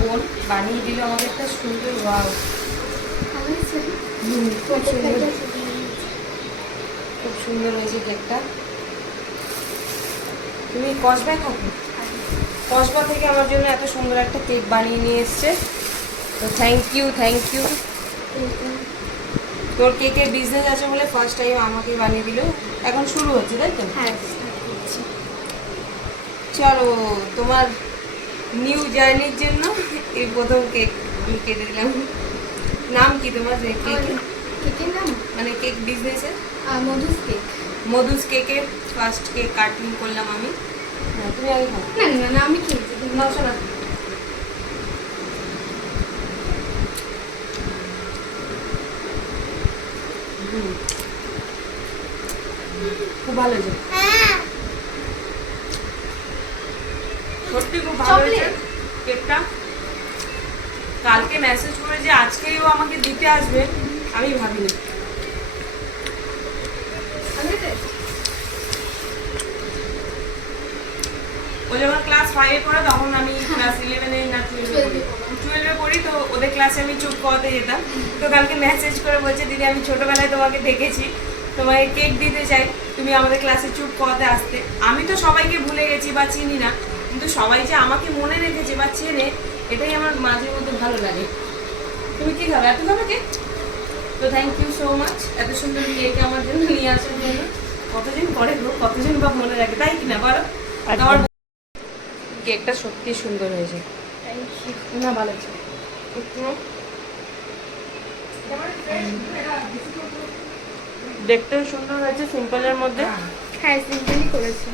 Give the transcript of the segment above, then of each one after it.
বোন বানিয়ে দিল আমাকে একটা সুন্দর ওয়াও। খুব সুন্দর, খুব সুন্দর হয়েছে কেকটা। তুমি কসবায় থাকো, কসবা থেকে আমার জন্য এত সুন্দর একটা কেক বানিয়ে নিয়ে এসছে। তো থ্যাংক ইউ, থ্যাংক ইউ। তোর কেকের বিজনেস আছে বলে ফার্স্ট টাইম আমাকে বানিয়ে দিল। এখন শুরু হচ্ছে তাই তো? হ্যাঁ। চলো, তোমার নিউ জার্নির জন্য এই প্রথম কেক আমি কেটে দিলাম। নাম কি তোমার কেকের নাম? মানে কেক বিজনেসের? মধুস কেক। মধুস কেকের ফার্স্ট কেক কাটিং করলাম আমি। তুমি আগে খাও। না না না, আমি খেয়েছি। নাও শোনা। খুব ভালো হয়েছে, সত্যি খুব ভালো হয়েছে কেকটা। কালকে মেসেজ করে যে আজকেই ও আমাকে দিতে আসবে আমি ভাবিনি। ও যখন ক্লাস 5-এ পড়ে তখন আমি ক্লাস 11-এ না 12-এ পড়ি, তো ওদের ক্লাসে আমি চুপ করাতে যেতাম। তো কালকে মেসেজ করে বলছে দিদি আমি ছোটবেলায় তোমাকে দেখেছি, তোমাকে কেক দিতে চাই, তুমি আমাদের ক্লাসে চুপ করাতে আসতে। আমি তো সবাইকে ভুলে গেছি বা চিনি না, কিন্তু সবাই যে আমাকে মনে রেখেছে বা চেনে এটাই আমার মাঝে মধ্যে ভালো লাগে। তুমি কি খাবে? এত খাবে কেক? তো থ্যাংক ইউ সো মাচ এত সুন্দর কেক আমার জন্য নিয়ে আসার জন্য। কতদিন পরে গো, কতজন বা মনে রাখে, তাই কিনা বলো? আমার কেকটা সত্যি সুন্দর হয়েছে। না ভালো আছে। দেখতেও সুন্দর হয়েছে, সিম্পলের মধ্যে। হ্যাঁ সিম্পলই করেছি।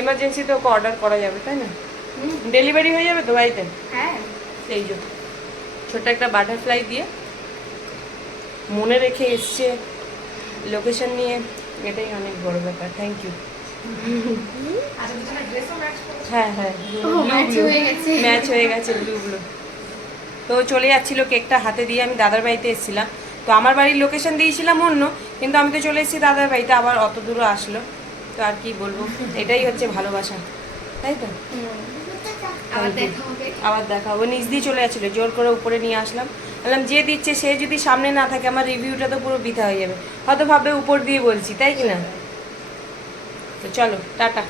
এমার্জেন্সিতে ওকে অর্ডার করা যাবে তাই না? ডেলিভারি হয়ে যাবে তো বাড়িতে? হ্যাঁ। সেই জন্য ছোট একটা বাটারফ্লাই দিয়ে মনে রেখে এসছে লোকেশন নিয়ে, এটাই অনেক বড় ব্যাপার। Thank you. হ্যাঁ হ্যাঁ, ম্যাচ হয়ে গেছে ব্লু ব্লু। তো চলে যাচ্ছিল কেকটা হাতে দিয়ে, আমি দাদার বাড়িতে এসেছিলাম। তো আমার বাড়ির লোকেশন দিয়েছিলাম অন্য, কিন্তু আমি তো চলে এসেছি দাদার বাড়িতে, আবার অত দূরও আসলো। তো আর কি বলবো, এটাই হচ্ছে ভালোবাসা, তাই তো? আবার দেখা হবে। নিচ দিয়ে চলে যাচ্ছিলো, জোর করে উপরে নিয়ে আসলাম। বললাম যে দিচ্ছে সে যদি সামনে না থাকে আমার রিভিউটা তো পুরো বৃথা হয়ে যাবে। হয়তো ভাববে উপর দিয়ে বলছি, তাই কি না? তো চলো টাটা।